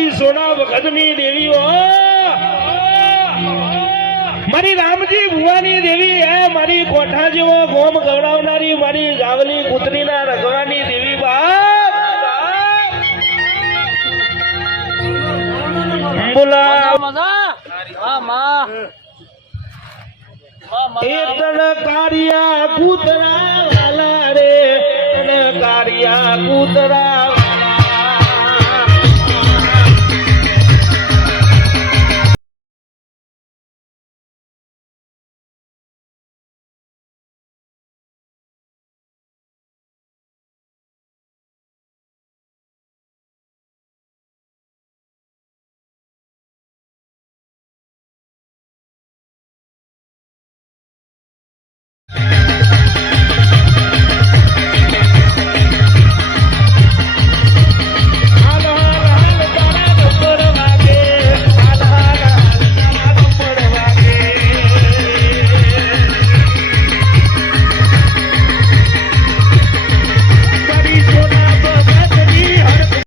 મારી સોના વખતની દેવી મારી રામજી ભુવાની દેવી હે મારી કોઠા જેવો ગોમ ગવડાવનારી મારી ગાવલી કૂતરીના રગવાની દેવી બાપ બોલા કારિયા કૂતરા વાલા રે કારિયા કૂતરા